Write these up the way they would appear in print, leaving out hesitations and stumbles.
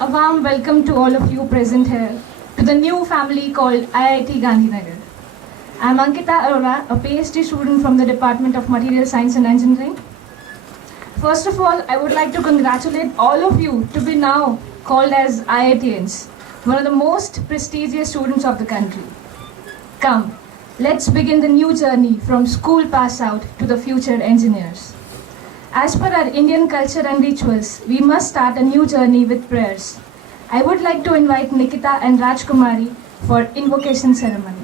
A warm welcome to all of you present here to the new family called IIT Gandhinagar. I am Ankita Arora, a PhD student from the Department of Material Science and Engineering. First of all, I would like to congratulate all of you to be now called as IITians, one of the most prestigious students of the country. Come, let's begin the new journey from school pass out to the future engineers. As per our Indian culture and rituals, we must start a new journey with prayers. I would like to invite Nikita and Rajkumari for invocation ceremony.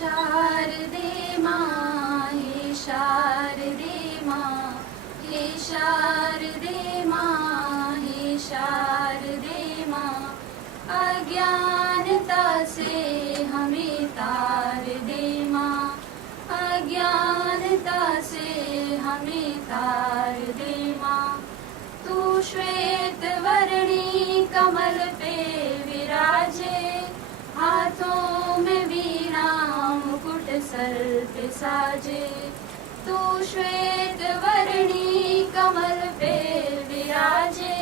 शारदे माँ हे शारदे माँ हे शारदे माँ हे शारदे माँ अज्ञानता से हमें तार दे माँ अज्ञानता से हमें तार दे माँ तू श्वेत वर्णी कमल पे विराजे हाथों में वीणा मुकुट सर पे साजे तू श्वेत वर्णी कमल पे विराजे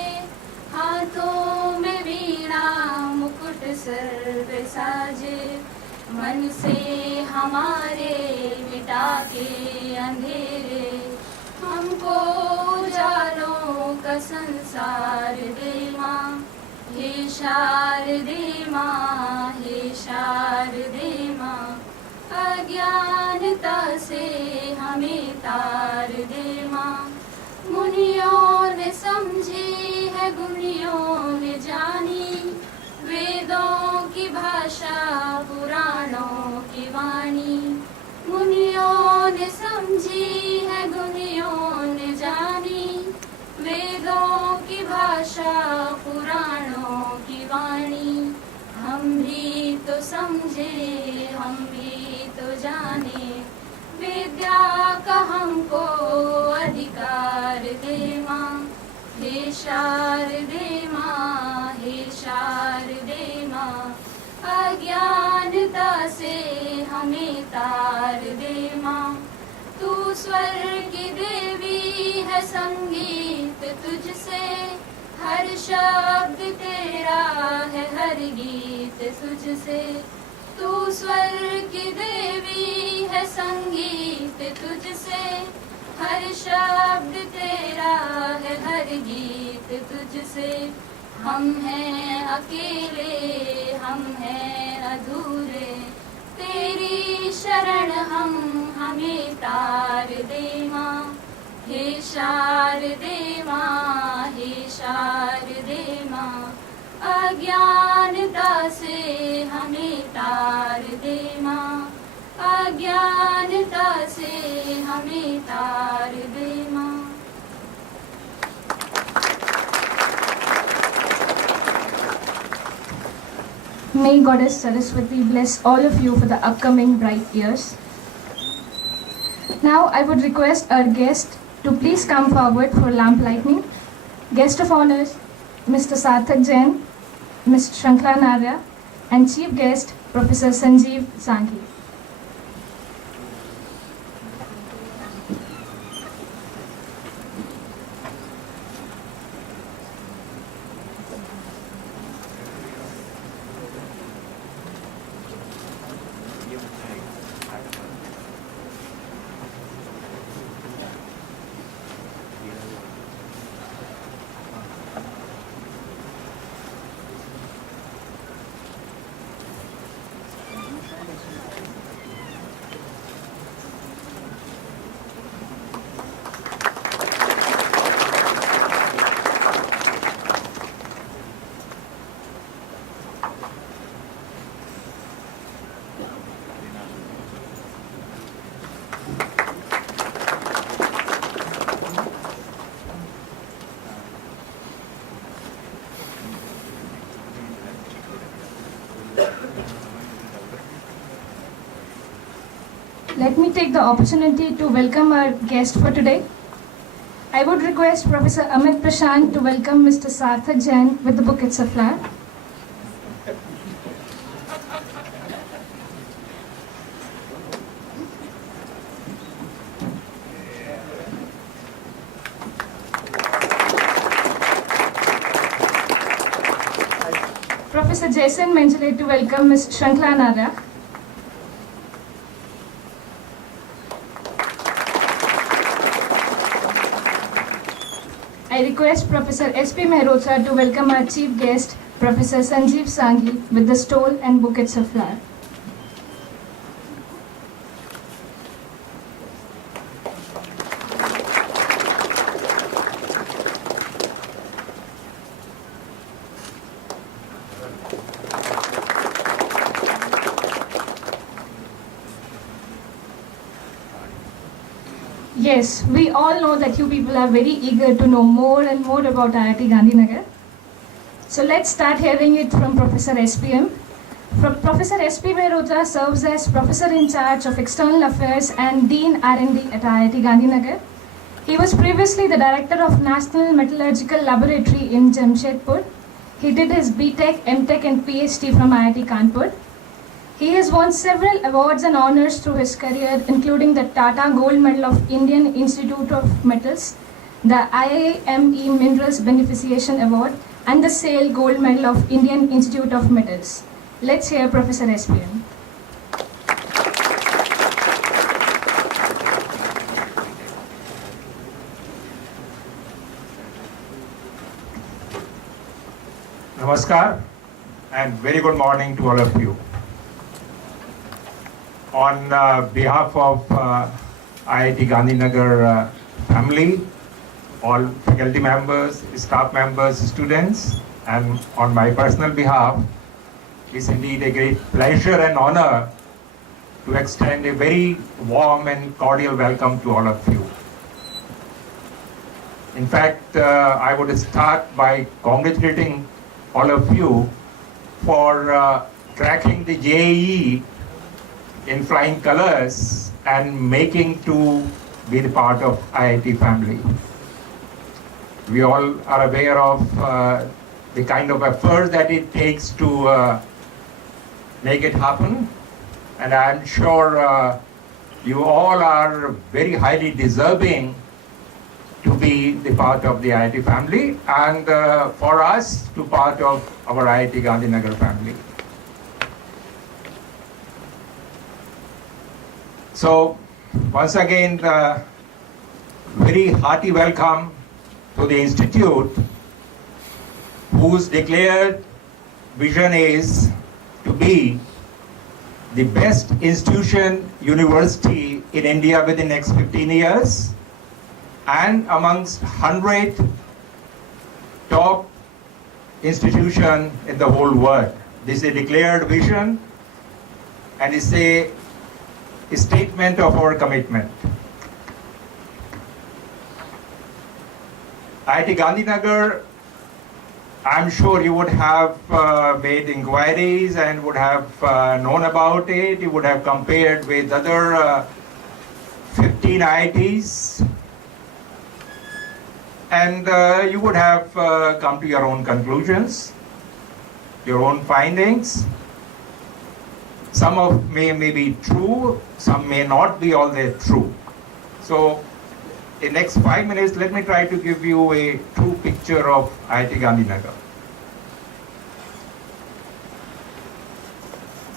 हाथों में वीणा मुकुट सर पे साजे मन से हमारे मिटा के अंधेरे हमको उजालों का संसार दे माँ हे शारदे माँ हे शारदे माँ अज्ञानता से हमें तार दे माँ मुनियों ने समझी है गुणियों ने जानी वेदों की भाषा पुराणों की वाणी मुनियों ने समझी है गुणियों ने जानी वेदों की भाषा पुराणों की वाणी हम भी तो समझे हम भी तो जाने विद्या का हमको अधिकार दे माँ हे शारदे माँ हे शारदे माँ अज्ञानता से हमें तार दे माँ तू स्वर की देवी है संगीत तुझसे हर शब्द तेरा है हर गीत तुझसे तू स्वर की देवी है संगीत तुझसे हर शब्द तेरा है हर गीत तुझसे हम हैं अकेले हम हैं अधूरे तेरी शरण हम हमें तार दे माँ हे शारदे माँ हे शारदे माँ अज्ञानता से हमें तार दे माँ अज्ञानता से हमें तार दे माँ May Goddess Saraswati bless all of you for the upcoming bright years. Now I would request our guest to please come forward for lamp lighting. Guest of honors, Mr. Sarthak Jain, Ms. Shankla Narya, and Chief Guest, Professor Sanjeev Sanghi. Let me take the opportunity to welcome our guest for today. I would request Professor Amit Prashant to welcome Mr. Sarthak Jain with the bouquets of flowers. Professor Jason Menjale to welcome Ms. Shankla Narak. I request Professor S.P. Mehrotra to welcome our chief guest, Professor Sanjeev Sanghi, with the stole and bouquets of flowers. Yes, we all know that you people are very eager to know more and more about IIT Gandhinagar. So let's start hearing it from Professor SPM. Professor S.P. Mehrotra serves as Professor in charge of External Affairs and Dean R&D at IIT Gandhinagar. He was previously the Director of National Metallurgical Laboratory in Jamshedpur. He did his BTech, MTech and PhD from IIT Kanpur. He has won several awards and honors through his career, including the Tata Gold Medal of Indian Institute of Metals, the IIME Minerals Beneficiation Award, and the SAIL Gold Medal of Indian Institute of Metals. Let's hear Professor SPM. Namaskar and very good morning to all of you. On behalf of IIT Gandhinagar family, all faculty members, staff members, students, and on my personal behalf, it's indeed a great pleasure and honor to extend a very warm and cordial welcome to all of you. In fact, I would start by congratulating all of you for cracking the JEE in flying colors and making to be the part of IIT family. We all are aware of the kind of effort that it takes to make it happen, and I'm sure you all are very highly deserving to be the part of the IIT family and for us to part of our IIT Gandhinagar family. So once again, very hearty welcome to the institute whose declared vision is to be the best institution university in India within the next 15 years and amongst 100 top institutions in the whole world. This is a declared vision and it's a statement of our commitment. IIT Gandhinagar, I'm sure you would have made inquiries and would have known about it. You would have compared with other 15 IITs and you would have come to your own conclusions, your own findings. Some of may be true, some may not be all that true. So in the next 5 minutes, let me try to give you a true picture of IIT Gandhinagar.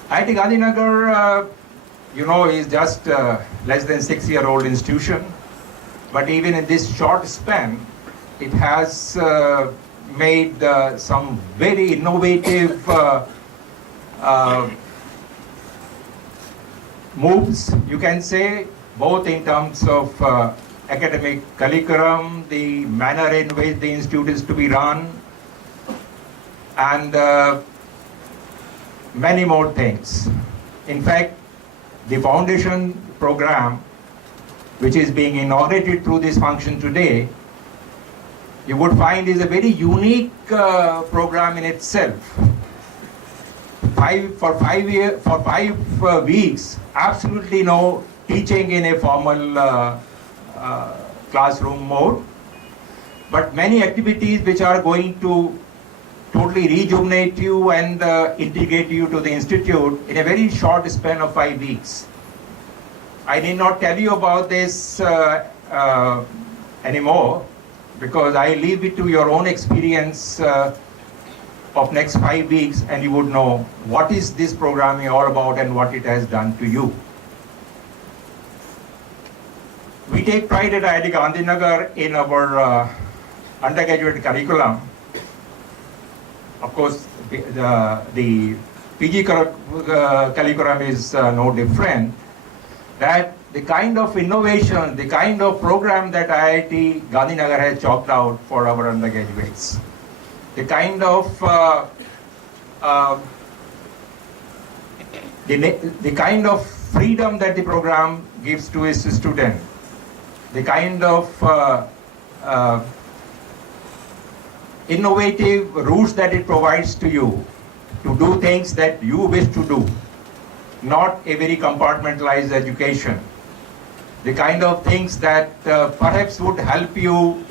IIT Gandhinagar, you know, is just less than 6-year-old institution, but even in this short span, it has made some very innovative moves, you can say, both in terms of academic curriculum, the manner in which the institute is to be run, and many more things. In fact, the foundation program, which is being inaugurated through this function today, you would find is a very unique program in itself. For 5 weeks, absolutely no teaching in a formal classroom mode, but many activities which are going to totally rejuvenate you and integrate you to the institute in a very short span of 5 weeks. I need not tell you about this anymore because I leave it to your own experience of next 5 weeks and you would know what is this programming all about and what it has done to you. We take pride at IIT Gandhinagar in our undergraduate curriculum. Of course, the PG curriculum is no different. That the kind of innovation, the kind of program that IIT Gandhinagar has chalked out for our undergraduates, the kind of the kind of freedom that the program gives to its student, the kind of innovative routes that it provides to you to do things that you wish to do, not a very compartmentalized education, the kind of things that perhaps would help you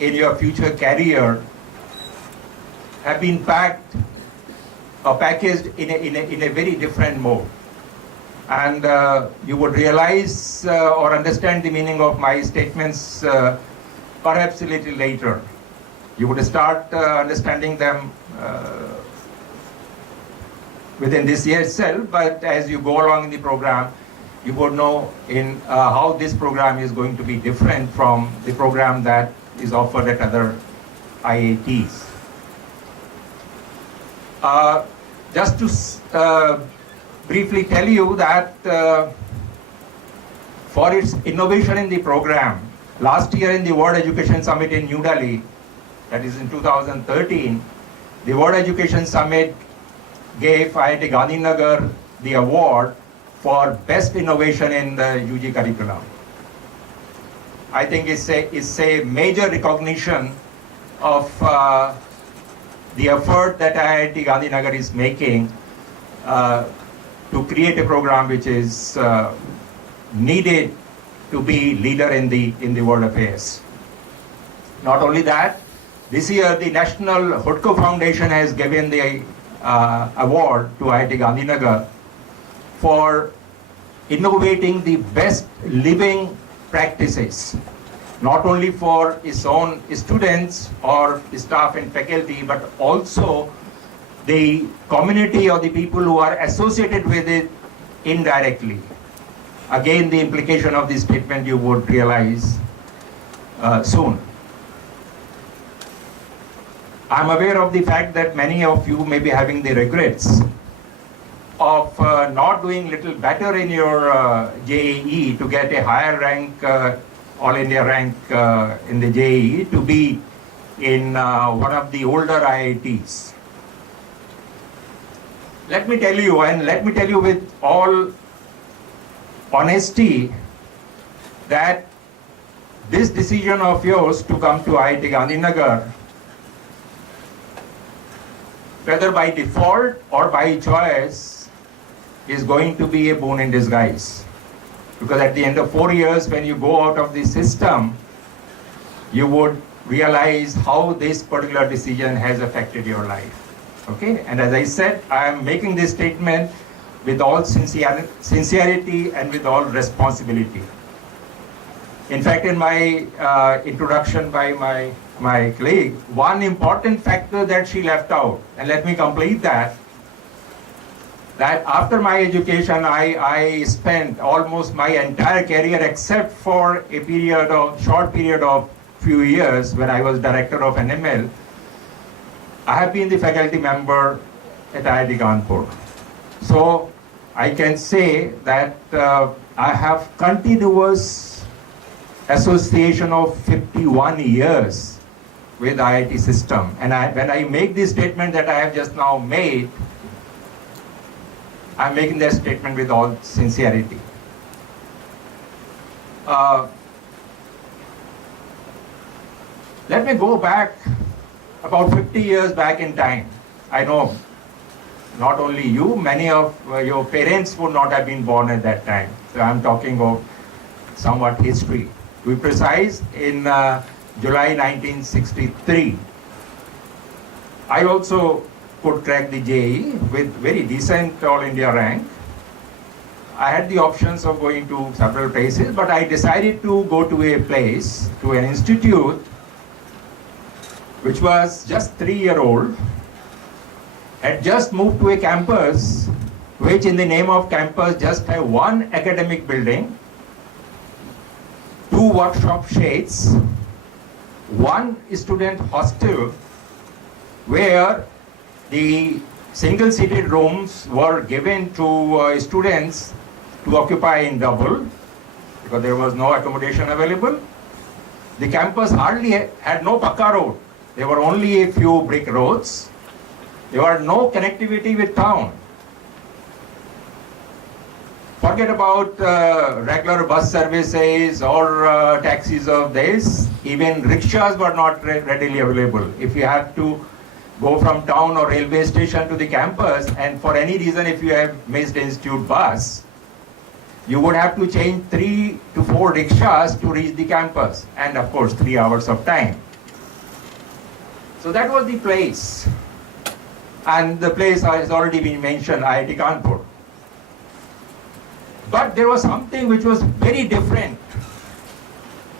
in your future career have been packed or packaged in a very different mode. And you would realize or understand the meaning of my statements perhaps a little later. You would start understanding them within this year itself, but as you go along in the program, you would know in how this program is going to be different from the program that is offered at other IITs. Just to briefly tell you that for its innovation in the program, last year in the World Education Summit in New Delhi, that is in 2013, the World Education Summit gave IIT Gandhinagar the award for best innovation in the UG curriculum. I think it's a major recognition of the effort that IIT Gandhinagar is making to create a program which is needed to be leader in the world affairs. Not only that, this year the National Hutko Foundation has given the award to IIT Gandhinagar for innovating the best living practices, not only for its own students or staff and faculty, but also the community or the people who are associated with it indirectly. Again, the implication of this statement you would realize soon. I'm aware of the fact that many of you may be having the regrets of not doing little better in your JEE to get a higher rank, All India rank in the JEE, to be in one of the older IITs. Let me tell you, and let me tell you with all honesty, that this decision of yours to come to IIT Gandhinagar, whether by default or by choice, is going to be a boon in disguise. Because at the end of 4 years, when you go out of the system, you would realize how this particular decision has affected your life. Okay? And as I said, I am making this statement with all sincerity and with all responsibility. In fact, in my introduction by my colleague, one important factor that she left out, and let me complete that after my education, I spent almost my entire career, except for a short period of few years when I was director of NML, I have been the faculty member at IIT Kanpur. So I can say that I have continuous association of 51 years with IIT system. And when I make this statement that I have just now made, I'm making that statement with all sincerity. Let me go back about 50 years back in time. I know not only you, many of your parents would not have been born at that time. So I'm talking of somewhat history. To be precise, in July 1963, I also could crack the JEE with very decent All India rank. I had the options of going to several places, but I decided to go to a place, to an institute, which was just 3-year-old, had just moved to a campus which in the name of campus just have one academic building, two workshop sheds, one student hostel where the single-seated rooms were given to students to occupy in double because there was no accommodation available. The campus hardly had no pakka road. There were only a few brick roads. There were no connectivity with town. Forget about regular bus services or taxis of this. Even rickshaws were not readily available. If you have to go from town or railway station to the campus, and for any reason if you have missed institute bus, you would have to change 3 to 4 rickshaws to reach the campus, and of course 3 hours of time. So that was the place. And the place has already been mentioned, IIT Kanpur. But there was something which was very different.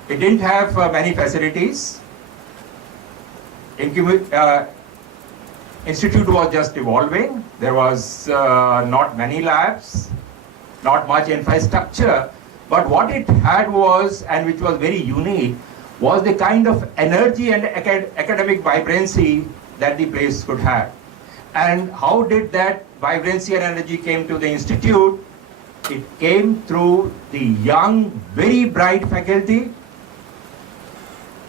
It didn't have many facilities. Institute was just evolving. There was not many labs, not much infrastructure. But what it had was, and which was very unique, was the kind of energy and academic vibrancy that the place could have. And how did that vibrancy and energy came to the institute? It came through the young, very bright faculty.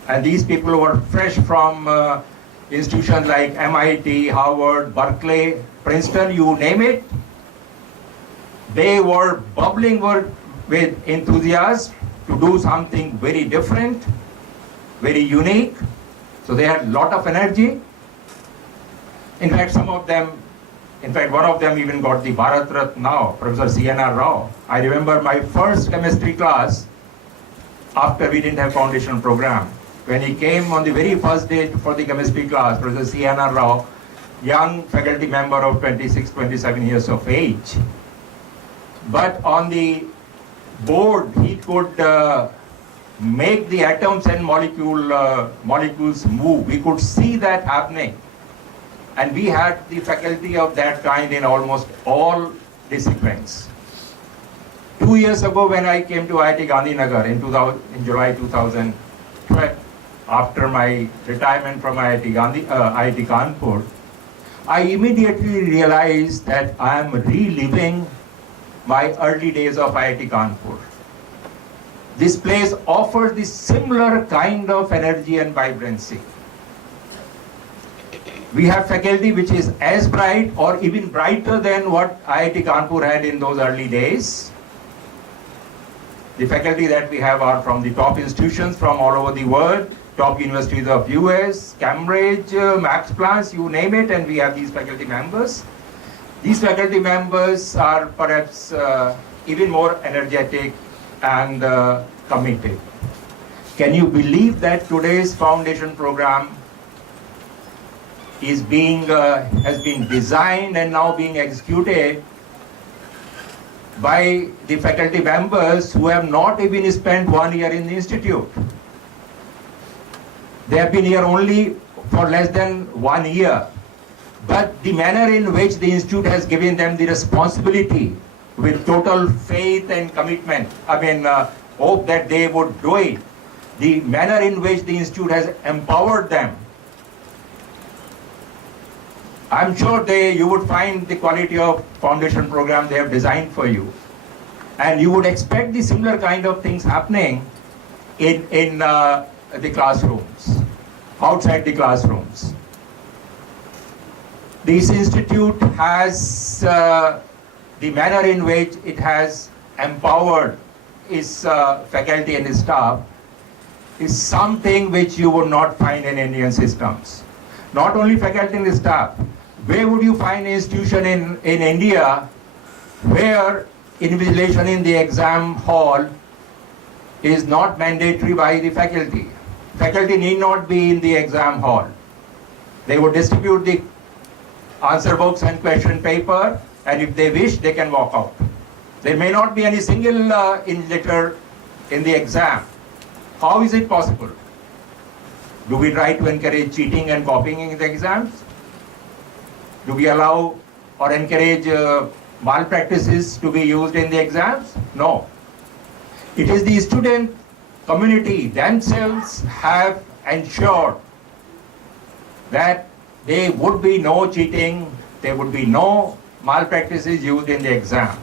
And these people were fresh from institutions like MIT, Harvard, Berkeley, Princeton, you name it. They were bubbling with enthusiasm to do something very different, very unique. So they had a lot of energy. In fact, one of them even got the Bharat Ratna now, Professor C.N.R. Rao. I remember my first chemistry class after we didn't have foundation program. When he came on the very first day for the chemistry class, Professor C.N.R. Rao, young faculty member of 26, 27 years of age. But on the board, he could make the atoms and molecules move. We could see that happening. And we had the faculty of that kind in almost all disciplines. 2 years ago, when I came to IIT Gandhinagar in July 2012, after my retirement from IIT Kanpur, I immediately realized that I am reliving my early days of IIT Kanpur. This place offers the similar kind of energy and vibrancy. We have faculty which is as bright or even brighter than what IIT Kanpur had in those early days. The faculty that we have are from the top institutions from all over the world, top universities of US, Cambridge, Max Planck, you name it, and we have these faculty members. These faculty members are perhaps even more energetic and committed. Can you believe that today's foundation program is has been designed and now being executed by the faculty members who have not even spent 1 year in the institute? They have been here only for less than 1 year. But the manner in which the institute has given them the responsibility with total faith and commitment, hope that they would do it, the manner in which the institute has empowered them, I'm sure you would find the quality of foundation program they have designed for you. And you would expect the similar kind of things happening in the classrooms, outside the classrooms. This institute has the manner in which it has empowered its faculty and its staff is something which you would not find in Indian systems. Not only faculty and staff, where would you find an institution in India where invigilation in the exam hall is not mandatory by the faculty? Faculty need not be in the exam hall. They would distribute the answer books and question paper, and if they wish, they can walk out. There may not be any single invigilator in the exam. How is it possible? Do we try to encourage cheating and copying in the exams? Do we allow or encourage malpractices to be used in the exams? No. It is the student community themselves have ensured that there would be no cheating, there would be no malpractices used in the exam.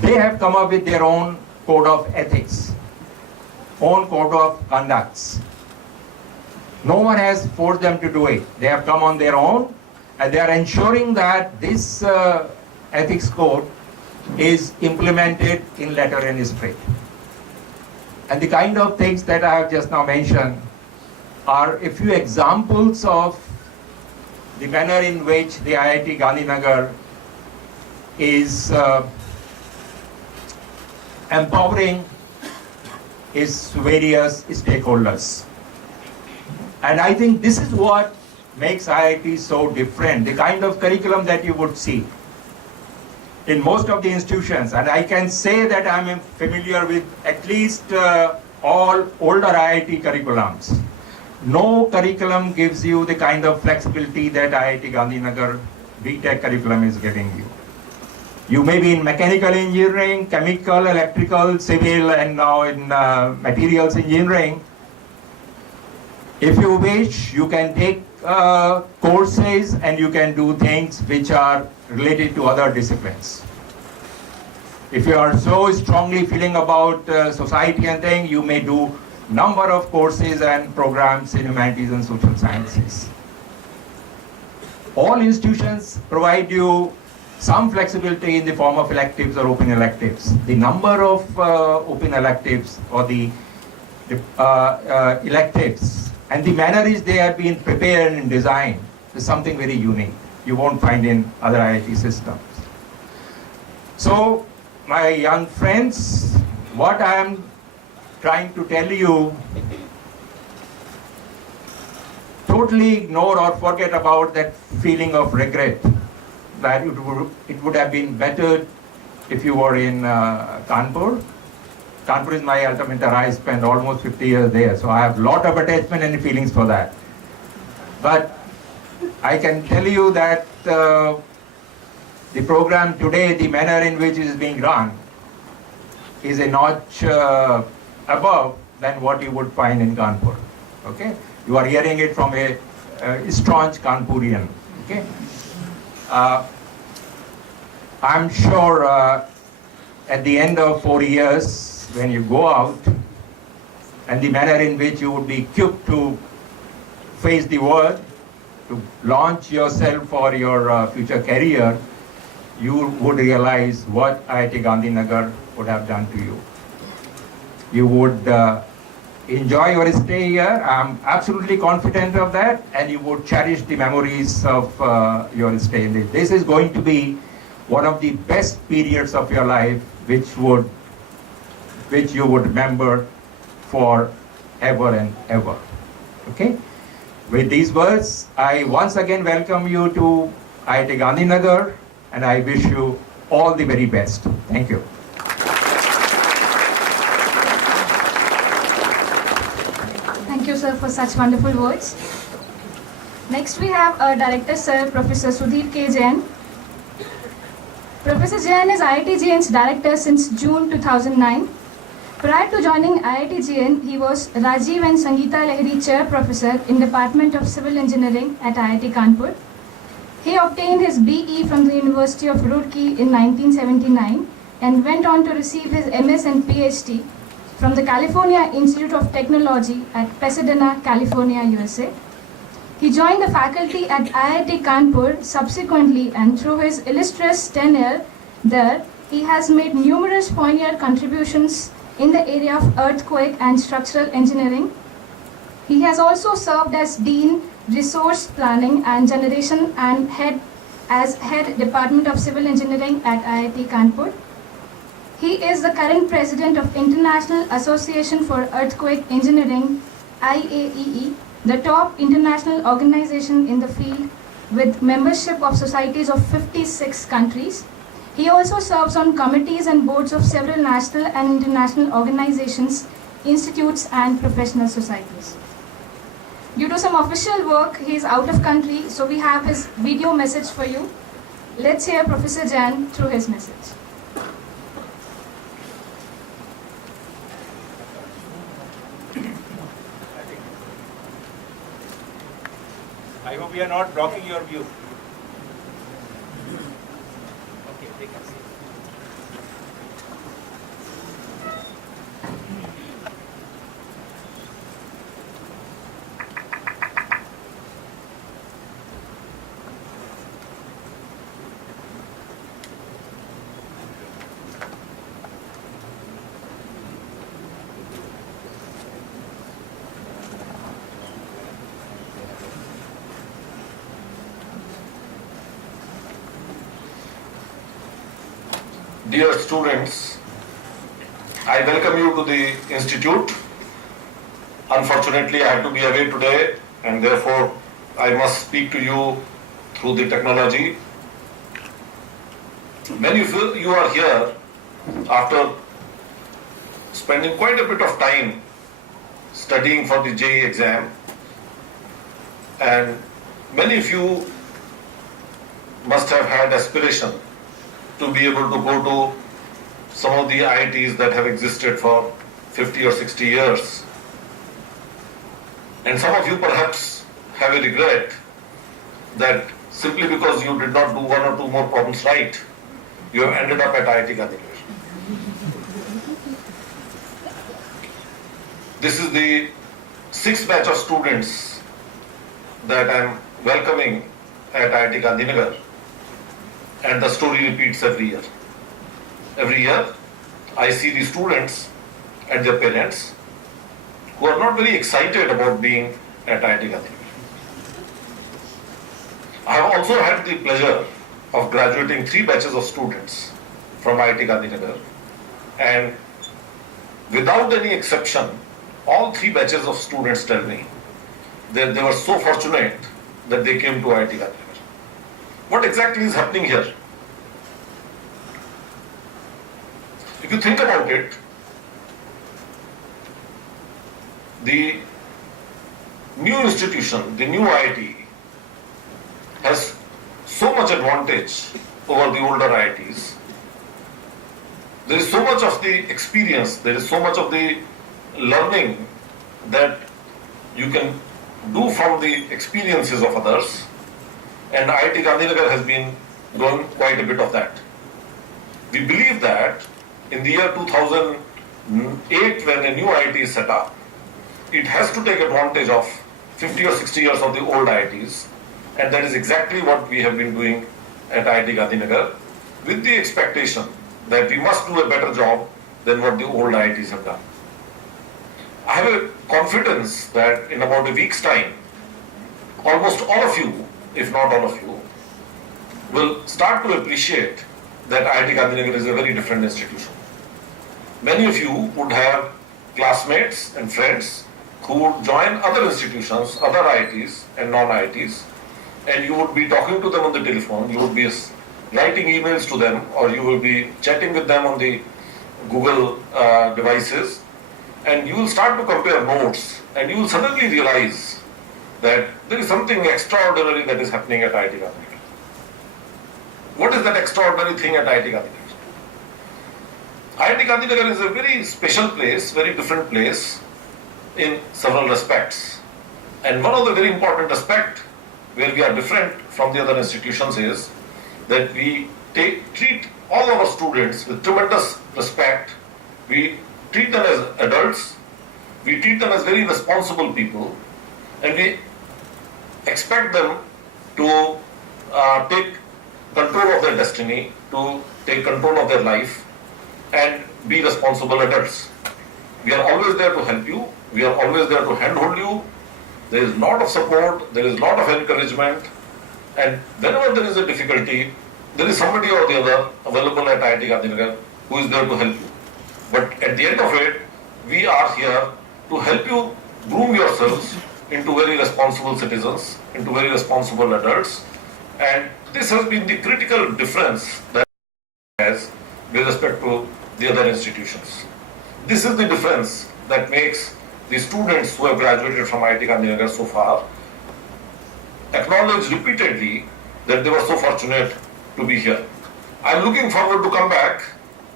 They have come up with their own code of ethics, own code of conducts. No one has forced them to do it. They have come on their own, and they are ensuring that this ethics code is implemented in letter and spirit. And the kind of things that I have just now mentioned are a few examples of the manner in which the IIT Gandhinagar is empowering its various stakeholders. And I think this is what makes IIT so different, the kind of curriculum that you would see in most of the institutions. And I can say that I'm familiar with at least all older IIT curriculums. No curriculum gives you the kind of flexibility that IIT Gandhinagar BTech curriculum is giving you. You may be in mechanical engineering, chemical, electrical, civil, and now in materials engineering. If you wish, you can take courses and you can do things which are related to other disciplines. If you are so strongly feeling about society and things, you may do number of courses and programs in humanities and social sciences. All institutions provide you some flexibility in the form of electives or open electives. The number of open electives or the electives and the manner is they have been prepared and designed is something very unique. You won't find in other IIT systems. So, my young friends, what I am trying to tell you, totally ignore or forget about that feeling of regret that it would have been better if you were in Kanpur. Kanpur is my alma mater. I spent almost 50 years there, so I have a lot of attachment and feelings for that. But I can tell you that the program today, the manner in which it is being run, is a notch above than what you would find in Kanpur. Okay, you are hearing it from a staunch Kanpurian. Okay, I'm sure at the end of 4 years, when you go out, and the manner in which you would be equipped to face the world, to launch yourself for your future career, you would realize what IIT Gandhinagar would have done to you. You would enjoy your stay here. I'm absolutely confident of that, and you would cherish the memories of your stay. This is going to be one of the best periods of your life, which you would remember for ever and ever. Okay? With these words, I once again welcome you to IIT Gandhinagar, and I wish you all the very best. Thank you. Thank you, sir, for such wonderful words. Next, we have our Director, Sir, Professor Sudhir K. Jain. Professor Jain is IIT JN's Director since June 2009. Prior to joining IIT JN, he was Rajiv and Sangeeta Lahiri Chair Professor in Department of Civil Engineering at IIT Kanpur. He obtained his BE from the University of Roorkee in 1979 and went on to receive his MS and PhD from the California Institute of Technology at Pasadena, California, USA. He joined the faculty at IIT Kanpur subsequently, and through his illustrious tenure there, he has made numerous pioneer contributions in the area of earthquake and structural engineering. He has also served as Dean, Resource Planning and Generation and Head Department of Civil Engineering at IIT Kanpur. He is the current President of International Association for Earthquake Engineering, IAEE, the top international organization in the field with membership of societies of 56 countries. He also serves on committees and boards of several national and international organizations, institutes and professional societies. Due to some official work, he is out of country, so we have his video message for you. Let's hear Professor Jain through his message. I hope we are not blocking your view. Okay, take a seat. Dear students, I welcome you to the institute. Unfortunately, I have to be away today and therefore I must speak to you through the technology. Many of you are here after spending quite a bit of time studying for the JEE exam, and many of you must have had aspiration to be able to go to some of the IITs that have existed for 50 or 60 years. And some of you perhaps have a regret that simply because you did not do one or two more problems right, you have ended up at IIT Gandhinagar. This is the sixth batch of students that I am welcoming at IIT Gandhinagar. And the story repeats every year. Every year, I see the students and their parents who are not very excited about being at IIT Gandhinagar. I have also had the pleasure of graduating 3 batches of students from IIT Gandhinagar, and without any exception, all 3 batches of students tell me that they were so fortunate that they came to IIT Gandhinagar. What exactly is happening here? If you think about it, the new institution, the new IIT, has so much advantage over the older IITs. There is so much of the experience, there is so much of the learning that you can do from the experiences of others, and IIT Gandhinagar has been doing quite a bit of that. We believe that in the year 2008, when a new IIT is set up, it has to take advantage of 50 or 60 years of the old IITs, and that is exactly what we have been doing at IIT Gandhinagar, with the expectation that we must do a better job than what the old IITs have done. I have a confidence that in about a week's time, almost all of you, if not all of you, will start to appreciate that IIT Gandhinagar is a very different institution. Many of you would have classmates and friends who would join other institutions, other IITs and non-IITs, and you would be talking to them on the telephone, you would be writing emails to them, or you will be chatting with them on the Google devices, and you will start to compare notes, and you will suddenly realize that there is something extraordinary that is happening at IIT Gandhinagar. What is that extraordinary thing at IIT Gandhinagar? IIT Gandhinagar is a very special place, very different place in several respects. And one of the very important aspects where we are different from the other institutions is that we treat all our students with tremendous respect. We treat them as adults, we treat them as very responsible people, and we expect them to take control of their destiny, to take control of their life, and be responsible adults. We are always there to help you, we are always there to handhold you. There is a lot of support, there is a lot of encouragement, and whenever there is a difficulty, there is somebody or the other available at IIT Gandhinagar who is there to help you. But at the end of it, we are here to help you groom yourselves into very responsible citizens, into very responsible adults, and this has been the critical difference that has with respect to the other institutions. This is the difference that makes the students who have graduated from IIT Gandhinagar so far acknowledged repeatedly that they were so fortunate to be here. I am looking forward to come back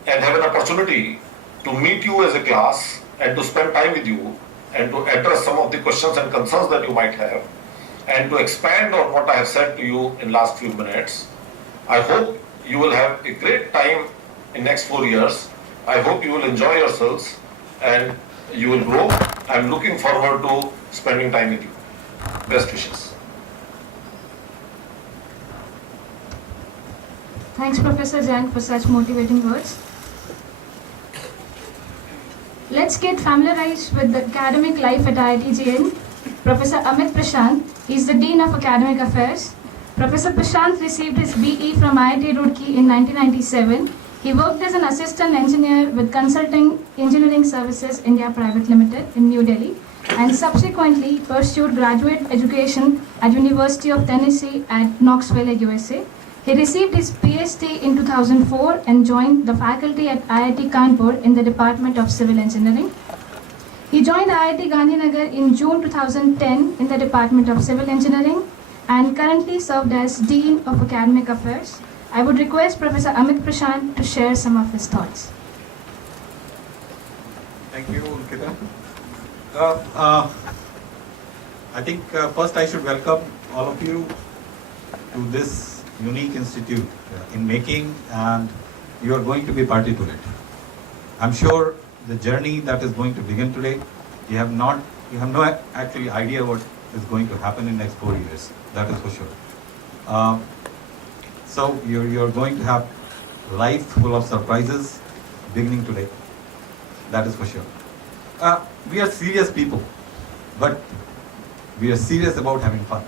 and have an opportunity to meet you as a class and to spend time with you and to address some of the questions and concerns that you might have and to expand on what I have said to you in last few minutes. I hope you will have a great time in next 4 years. I hope you will enjoy yourselves and you will grow. I am looking forward to spending time with you. Best wishes. Thanks, Professor Jain, for such motivating words. Let's get familiarized with the academic life at IIT JN. Professor Amit Prashant is the Dean of Academic Affairs. Professor Prashant received his BE from IIT Roorkee in 1997. He worked as an assistant engineer with Consulting Engineering Services India Private Limited in New Delhi and subsequently pursued graduate education at University of Tennessee at Knoxville, USA. He received his PhD in 2004 and joined the faculty at IIT Kanpur in the Department of Civil Engineering. He joined IIT Gandhinagar in June 2010 in the Department of Civil Engineering and currently served as Dean of Academic Affairs. I would request Professor Amit Prashant to share some of his thoughts. Thank you, Ankita. I think first I should welcome all of you to this unique institute in making, and you are going to be party to it. I'm sure the journey that is going to begin today, you have no actually idea what is going to happen in the next 4 years. That is for sure. So you're going to have life full of surprises beginning today. That is for sure. We are serious people, but we are serious about having fun.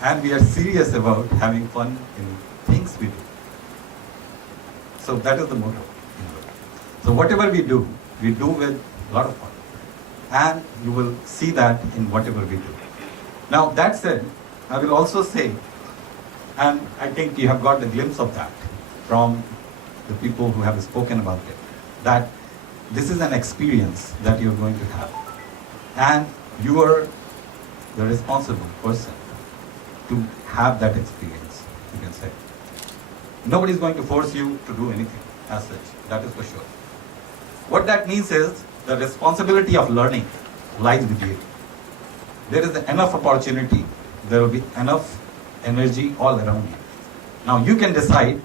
And we are serious about having fun in things we do. So that is the motto. So whatever we do with a lot of fun. And you will see that in whatever we do. Now that said, I will also say, and I think you have got the glimpse of that from the people who have spoken about it, that this is an experience that you're going to have. And you are the responsible person to have that experience, you can say. Nobody is going to force you to do anything as such, that is for sure. What that means is the responsibility of learning lies with you. There is enough opportunity, there will be enough energy all around you. Now you can decide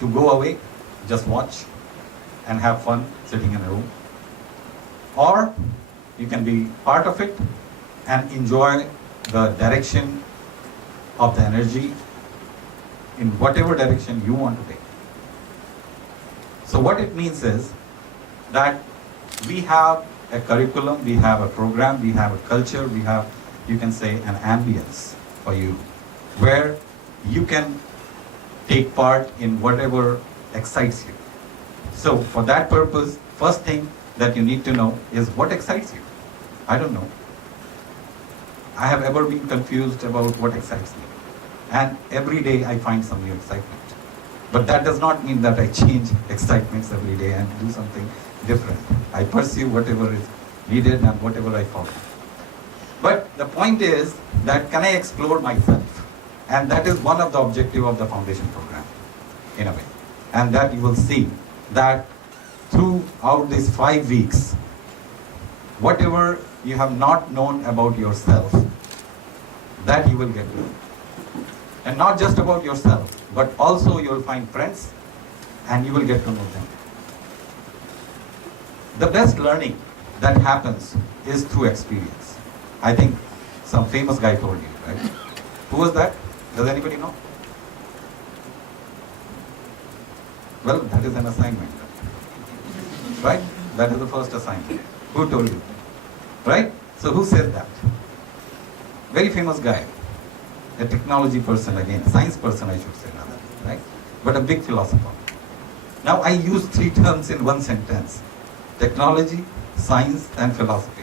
to go away, just watch and have fun sitting in a room. Or you can be part of it and enjoy the direction of the energy in whatever direction you want to take. So what it means is that we have a curriculum, we have a program, we have a culture, we have, you can say, an ambience for you, where you can take part in whatever excites you. So for that purpose, first thing that you need to know is what excites you. I don't know. I have ever been confused about what excites me. And every day I find some new excitement. But that does not mean that I change excitements every day and do something different. I pursue whatever is needed and whatever I follow. But the point is that can I explore myself? And that is one of the objectives of the foundation program, in a way. And that you will see that throughout these 5 weeks, whatever you have not known about yourself, that you will get to know. And not just about yourself, but also you will find friends and you will get to know them. The best learning that happens is through experience. I think some famous guy told you, right? Who was that? Does anybody know? Well, that is an assignment, right? That is the first assignment. Who told you? Right? So who said that? Very famous guy. A technology person again, a science person I should say rather, right? But a big philosopher. Now I use 3 terms in one sentence. Technology, science and philosophy.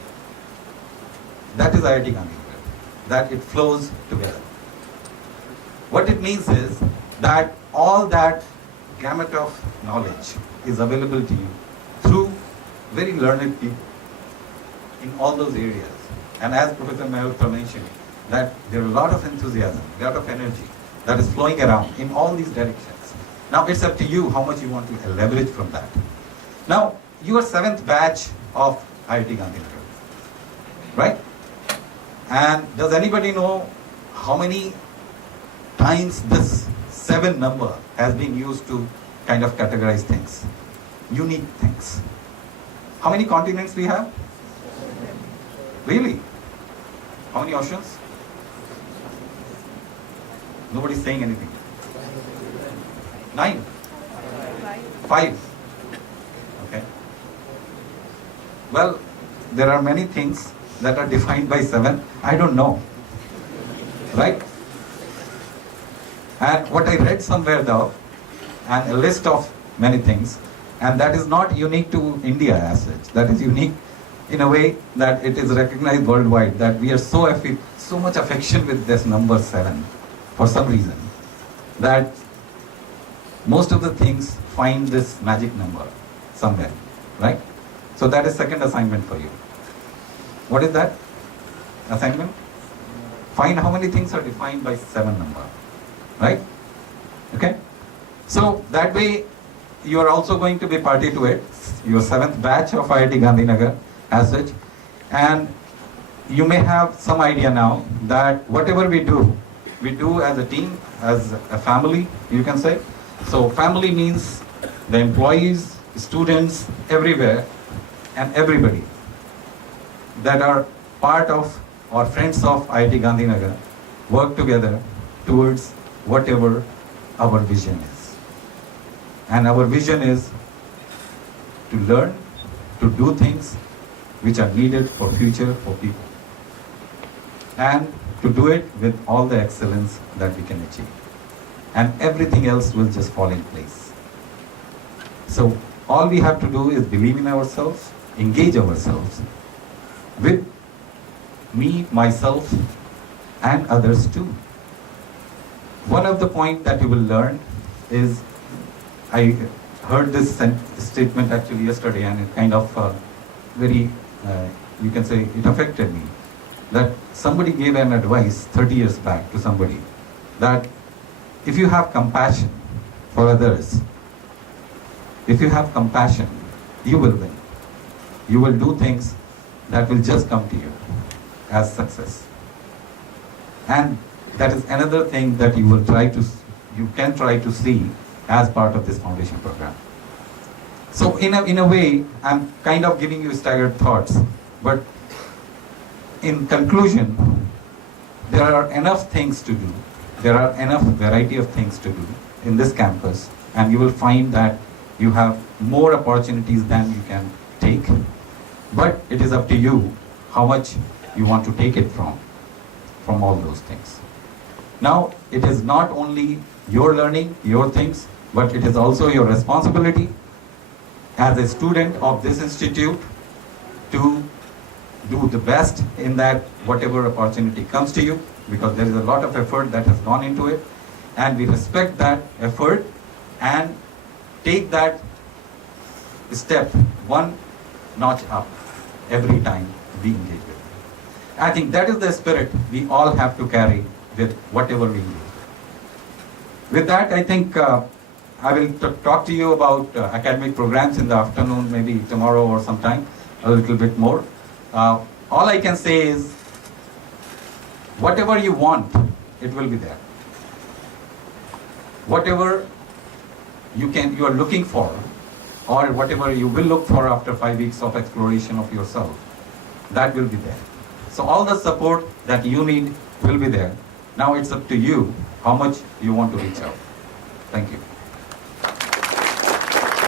That is IIT Gandhinagar. That it flows together. What it means is that all that gamut of knowledge is available to you through very learned people in all those areas. And as Professor Mehrotra mentioned, that there are a lot of enthusiasm, a lot of energy that is flowing around in all these directions. Now it's up to you how much you want to leverage from that. Now, you are 7th batch of IIT Gandhinagar, right? And does anybody know how many times this 7 number has been used to kind of categorize things? Unique things. How many continents we have? Really? How many oceans? Nobody's saying anything. 9? 5? Okay. Well, there are many things that are defined by 7. I don't know. Right? And what I read somewhere though, and a list of many things, and that is not unique to India as such. That is unique in a way that it is recognized worldwide, that we are so much affection with this number 7 for some reason, that most of the things find this magic number somewhere, right? So that is second assignment for you. What is that assignment? Find how many things are defined by 7 number, right? Okay? So that way you are also going to be party to it, your 7th batch of IIT Gandhinagar as such, and you may have some idea now that whatever we do as a team, as a family, you can say. So family means the employees, students, everywhere, and everybody that are part of or friends of IIT Gandhinagar work together towards whatever our vision is. And our vision is to learn, to do things which are needed for future, for people. And to do it with all the excellence that we can achieve. And everything else will just fall in place. So all we have to do is believe in ourselves, engage ourselves with me, myself, and others too. One of the points that you will learn is, I heard this statement actually yesterday, and it kind of you can say it affected me, that somebody gave an advice 30 years back to somebody, that if you have compassion for others, if you have compassion, you will win. You will do things that will just come to you as success. And that is another thing that you can try to see as part of this foundation program. So in a way, I'm kind of giving you staggered thoughts, but in conclusion, there are enough things to do. There are enough variety of things to do in this campus, and you will find that you have more opportunities than you can take. But it is up to you how much you want to take it from all those things. Now, it is not only your learning, your things, but it is also your responsibility as a student of this institute to do the best in that whatever opportunity comes to you, because there is a lot of effort that has gone into it, and we respect that effort and take that step one notch up every time we engage with it. I think that is the spirit we all have to carry with whatever we do. With that, I think I will talk to you about academic programs in the afternoon, maybe tomorrow or sometime, a little bit more. All I can say is, whatever you want, it will be there. Whatever you are looking for, or whatever you will look for after 5 weeks of exploration of yourself, that will be there. So all the support that you need will be there. Now it's up to you how much you want to reach out. Thank you.